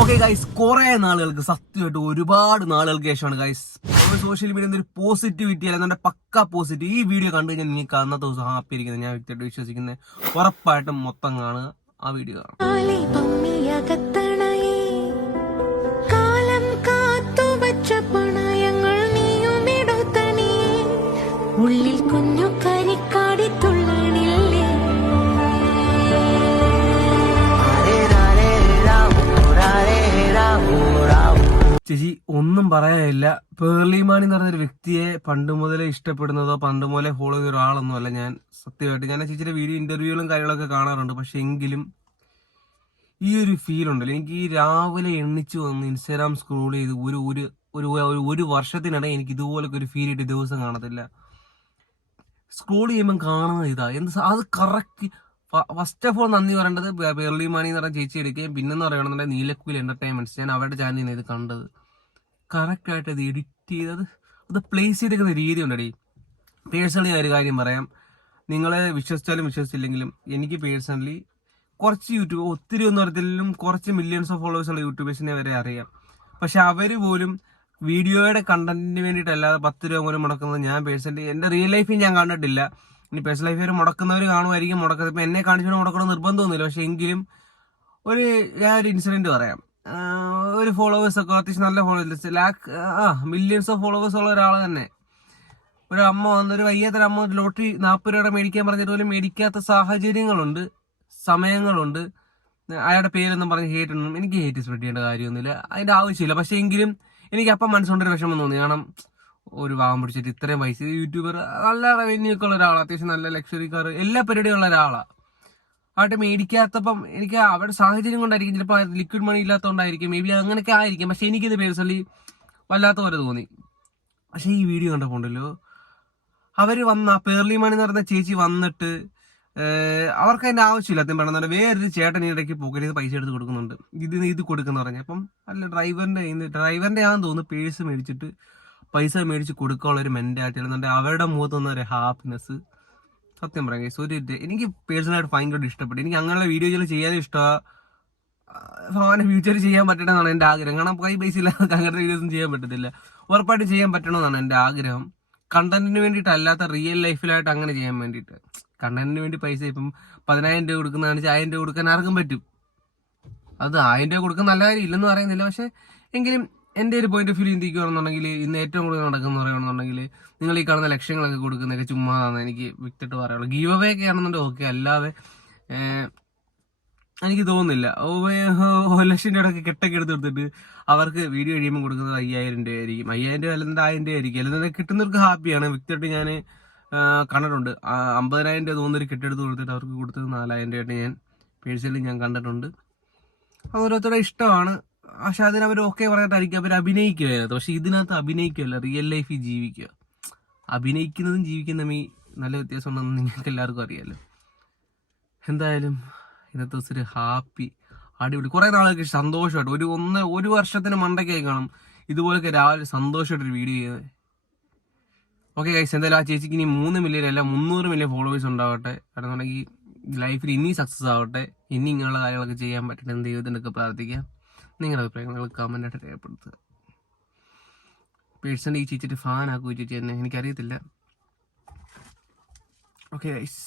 Okay guys കുറെ നാളുകൾക്ക് സത്യമായിട്ട് ഒരുപാട് നാളുകൾക്ക് ശേഷമാണ് ഗൈസ് സോഷ്യൽ മീഡിയ ഒരു പോസിറ്റിവിറ്റി അല്ല എന്നെ പക്ക പോസിറ്റീവ് ഈ വീഡിയോ കണ്ടു കഴിഞ്ഞാൽ നിങ്ങൾക്ക് അന്നത്തെ ദിവസം ഹാപ്പി ഇരിക്കുന്നത് ഞാൻ വ്യക്തിയായിട്ട് വിശ്വസിക്കുന്നത് ഉറപ്പായിട്ടും മൊത്തം കാണുക ആ വീഡിയോ കാണാം ഉള്ളിൽ കുഞ്ഞു കരിക്കാടി ചേച്ചി ഒന്നും പറയാനില്ല. പേർലിമാണി എന്ന് പറഞ്ഞൊരു വ്യക്തിയെ പണ്ട് മുതലേ ഇഷ്ടപ്പെടുന്നതോ പണ്ട് മുതലേ ഫോളോ ചെയ്ത ഒരാളൊന്നും അല്ല ഞാൻ. സത്യമായിട്ട് ഞാൻ ചേച്ചിയുടെ വീഡിയോ ഇന്റർവ്യൂകളും കാര്യങ്ങളൊക്കെ കാണാറുണ്ട്. പക്ഷെ എങ്കിലും ഈ ഒരു ഫീൽ ഉണ്ടല്ലോ. എനിക്ക് ഈ രാവിലെ എണ്ണിച്ചു വന്ന് ഇൻസ്റ്റാഗ്രാം സ്ക്രോൾ ചെയ്ത് ഒരു ഒരു ഒരു ഒരു- ഒരു വർഷത്തിനിടെ എനിക്ക് ഇതുപോലൊക്കെ ഒരു ഫീൽ ഇട്ട് ദിവസം കാണത്തില്ല. സ്ക്രോൾ ചെയ്യുമ്പോൾ കാണുന്നത് ഇതാ. എന്ത് അത് കറക്റ്റ് ഫസ്റ്റ് ഓഫ് ഓൾ നന്ദി പറയേണ്ടത് ബെർലി മണി എന്ന് പറഞ്ഞ ചേച്ചി എടുക്കുകയും പിന്നെന്ന് പറയണമെന്നുണ്ടെങ്കിൽ നീലക്കുയിൽ എന്റർടൈൻമെന്റ്സ് ഞാൻ അവരുടെ ചാനലിൽ ഇത് കണ്ടത്. കറക്റ്റായിട്ട് ഇത് എഡിറ്റ് ചെയ്തത്. അത് പ്ലേസ് ചെയ്തിരിക്കുന്ന രീതി ഉണ്ടടി. പേഴ്സണലി ഒരു കാര്യം പറയാം. നിങ്ങളെ വിശ്വസിച്ചാലും വിശ്വസിച്ചില്ലെങ്കിലും എനിക്ക് പേഴ്സണലി കുറച്ച് യൂട്യൂബ് ഒത്തിരി ഒന്നും അറിയത്തില്ലെങ്കിലും കുറച്ച് മില്യൺസ് ഓഫ് ഫോളോവേഴ്സ് ഉള്ള യൂട്യൂബേഴ്സിനെ വരെ അറിയാം. പക്ഷെ അവർ പോലും വീഡിയോയുടെ കണ്ടന്റിന് വേണ്ടിയിട്ടല്ലാതെ പത്ത് രൂപ പോലും മുടക്കുന്നത് ഞാൻ പേഴ്സണലി എന്റെ റിയൽ ലൈഫിൽ ഞാൻ കണ്ടിട്ടില്ല. ഇനി പേഴ്സണൽ ലൈഫിൽ മുടക്കുന്നവർ കാണുമായിരിക്കും. മുടക്കുന്നത് ഇപ്പം എന്നെ കാണിച്ചു മുടക്കണം നിർബന്ധമൊന്നുമില്ല. പക്ഷേ എങ്കിലും ഒരു ഞാൻ ഒരു ഇൻസിഡന്റ് പറയാം. ഒരു ഫോളോവേഴ്സ് ഒക്കെ അത്യാവശ്യം നല്ല ഫോളോവേഴ്സ് ലാക്ക് ആ മില്യൺസ് ഓഫ് ഫോളോവേഴ്സ് ഉള്ള ഒരാൾ തന്നെ. ഒരു അമ്മ വന്ന് ഒരു വയ്യാത്തൊരു അമ്മ ലോട്ടറി നാൽപ്പത് രൂപയുടെ മേടിക്കാൻ പറഞ്ഞിട്ട് പോലും മേടിക്കാത്ത സാഹചര്യങ്ങളുണ്ട്. സമയങ്ങളുണ്ട്. അയാളുടെ പേരൊന്നും പറഞ്ഞ് ഹേറ്റ് ഒന്നും എനിക്ക് ഹേറ്റ് സ്പ്രെഡ് ചെയ്യേണ്ട കാര്യമൊന്നുമില്ല. അതിന്റെ ആവശ്യമില്ല. പക്ഷേ എങ്കിലും എനിക്ക് അപ്പം മനസ്സുകൊണ്ടൊരു വിഷമം തോന്നി. കാരണം ഒരു വാഹം പിടിച്ചിട്ട് ഇത്രയും പൈസ. യൂട്യൂബർ നല്ല റവന്യൂ ഒക്കെ ഉള്ള ഒരാളാണ് അത്യാവശ്യം നല്ല ലക്ഷറി കാർ എല്ലാ പരിപാടിയും ഉള്ള ഒരാളാണ് ആയിട്ട് മേടിക്കാത്തപ്പം എനിക്ക് അവരുടെ സാഹചര്യം കൊണ്ടായിരിക്കും ചിലപ്പോൾ ലിക്വിഡ് മണി ഇല്ലാത്തതുകൊണ്ടായിരിക്കും മേ ബി അങ്ങനെയൊക്കെ ആയിരിക്കും. പക്ഷെ എനിക്കിത് പേഴ്സണലി വല്ലാത്ത പോലെ തോന്നി. പക്ഷേ ഈ വീഡിയോ കണ്ടപ്പോൾ ഉണ്ടല്ലോ. അവർ വന്ന പേർലി മണി എന്ന് പറയുന്ന ചേച്ചി വന്നിട്ട് അവർക്ക് അതിന്റെ ആവശ്യമില്ല. അത്യം പറഞ്ഞാൽ വേറൊരു ചേട്ടൻ ഇടയ്ക്ക് പോക്കറ്റിൽ നിന്ന് പൈസ എടുത്ത് കൊടുക്കുന്നുണ്ട്. ഇത് ഇത് കൊടുക്കുന്ന പറഞ്ഞു. അപ്പം അല്ല ഡ്രൈവറിന്റെ ഡ്രൈവറിന്റെ ആണെന്ന് തോന്നുന്നു പേഴ്സ് മേടിച്ചിട്ട് പൈസ മേടിച്ച് കൊടുക്കാനുള്ള ഒരു മെന്റാലിറ്റി എന്നുണ്ടെങ്കിൽ അവരുടെ മുഖത്ത് നിന്ന് ഒരു ഹാപ്പിനെസ് സത്യം പറയാം ഗൈസ് ഒരു എനിക്ക് പേഴ്സണലായിട്ട് ഭയങ്കര ഇഷ്ടപ്പെട്ടു. എനിക്ക് അങ്ങനെയുള്ള വീഡിയോകൾ ചെയ്യാൻ ഇഷ്ടമാണ് ഫ്യൂച്ചർ ചെയ്യാൻ പറ്റണമെന്നാണ് എന്റെ ആഗ്രഹം. കാരണം കൈ പൈസ ഇല്ലാതെ അങ്ങനത്തെ വീഡിയോസും ചെയ്യാൻ പറ്റത്തില്ല. ഉറപ്പായിട്ട് ചെയ്യാൻ പറ്റണമെന്നാണ് എന്റെ ആഗ്രഹം. കണ്ടന്റിന് വേണ്ടിയിട്ട് അല്ലാത്ത റിയൽ ലൈഫിലായിട്ട് അങ്ങനെ ചെയ്യാൻ വേണ്ടിയിട്ട്. കണ്ടന്റിന് വേണ്ടി പൈസ ഇപ്പം പതിനായിരം രൂപ കൊടുക്കുന്നതാണ്. ആയിരം രൂപ കൊടുക്കാൻ ആർക്കും പറ്റും. അത് ആയിരം രൂപ കൊടുക്കുന്ന നല്ല കാര്യം ഇല്ലെന്ന് പറയുന്നില്ല. പക്ഷെ എങ്കിലും എന്റെ ഒരു പോയിന്റ് ഓഫ് വ്യൂ ചിന്തിക്കുകയാണെന്നുണ്ടെങ്കിൽ ഇന്ന് ഏറ്റവും കൂടുതൽ നടക്കുന്ന പറയുകയാണെന്നുണ്ടെങ്കിൽ നിങ്ങൾ ഈ കാണുന്ന ലക്ഷ്യങ്ങളൊക്കെ കൊടുക്കുന്നതൊക്കെ ചുമ്മാതാണ് എനിക്ക് വ്യക്തിട്ട് പറയാനുള്ളൂ. ഗീവ് അവേ ഒക്കെ ആണെന്നുണ്ടെങ്കിൽ ഓക്കെ അല്ലാതെ എനിക്ക് തോന്നുന്നില്ല. ഒരു ലക്ഷം രൂപയുടെ കെട്ടൊക്കെ എടുത്ത് കൊടുത്തിട്ട് അവർക്ക് വീഡിയോ കഴിയുമ്പോൾ കൊടുക്കുന്നത് അയ്യായിരം രൂപ ആയിരിക്കും. അയ്യായിരം രൂപ അല്ലെങ്കിൽ ആയിരം രൂപ ആയിരിക്കും. അല്ലെങ്കിൽ കിട്ടുന്നവർക്ക് ഹാപ്പിയാണ് വ്യക്തിയായിട്ട് ഞാൻ കണ്ടിട്ടുണ്ട്. അമ്പതിനായിരം രൂപ തോന്നുന്നൊരു കെട്ടെടുത്ത് കൊടുത്തിട്ട് അവർക്ക് കൊടുത്തത് നാലായിരം രൂപയായിട്ട് ഞാൻ പേഴ്സണലി ഞാൻ കണ്ടിട്ടുണ്ട്. അത് ഓരോരുത്തരുടെ ഇഷ്ടമാണ്. അതിന് അവർ ഓക്കെ പറഞ്ഞിട്ടായിരിക്കും അവർ അഭിനയിക്കുകയായിരുന്നു. പക്ഷെ ഇതിനകത്ത് അഭിനയിക്കുകയല്ല റിയൽ ലൈഫിൽ ജീവിക്കുക. അഭിനയിക്കുന്നതും ജീവിക്കുന്നതും ഈ നല്ല വ്യത്യാസമുണ്ടെന്ന് നിങ്ങൾക്ക് എല്ലാവർക്കും അറിയാമല്ലോ എന്തായാലും ഇന്നത്തെ ദിവസം ഒരു ഹാപ്പി അടിപൊളി. കുറെ നാളൊക്കെ സന്തോഷമായിട്ട്. ഒരു ഒന്ന് ഒരു വർഷത്തിന് മണ്ടയ്ക്കായി കാണും. ഇതുപോലൊക്കെ രാവിലെ സന്തോഷമായിട്ടൊരു വീഡിയോ ചെയ്യുന്നത് ഓക്കെ ഗൈസ് എന്തായാലും ആ ചേച്ചിക്ക് ഇനി മൂന്ന് മില്യൺ അല്ല മുന്നൂറ് മില്യൺ ഫോളോവേഴ്സ് ഉണ്ടാവട്ടെ. അതെന്നുണ്ടെങ്കിൽ ലൈഫിൽ ഇനി സക്സസ് ആവട്ടെ. ഇനി ഇങ്ങനെയുള്ള കാര്യങ്ങളൊക്കെ ചെയ്യാൻ പറ്റട്ടെ ദൈവത്തിനൊക്കെ പ്രാർത്ഥിക്കാം. നിങ്ങളുടെ അഭിപ്രായങ്ങൾ ആയിട്ട് രേഖപ്പെടുത്തുക. പേഴ്സണലി ഈ ചേച്ചിട്ട് ഫാൻ ആക്കുകയോ ചേച്ചി എന്നെ എനിക്കറിയത്തില്ല. Okay guys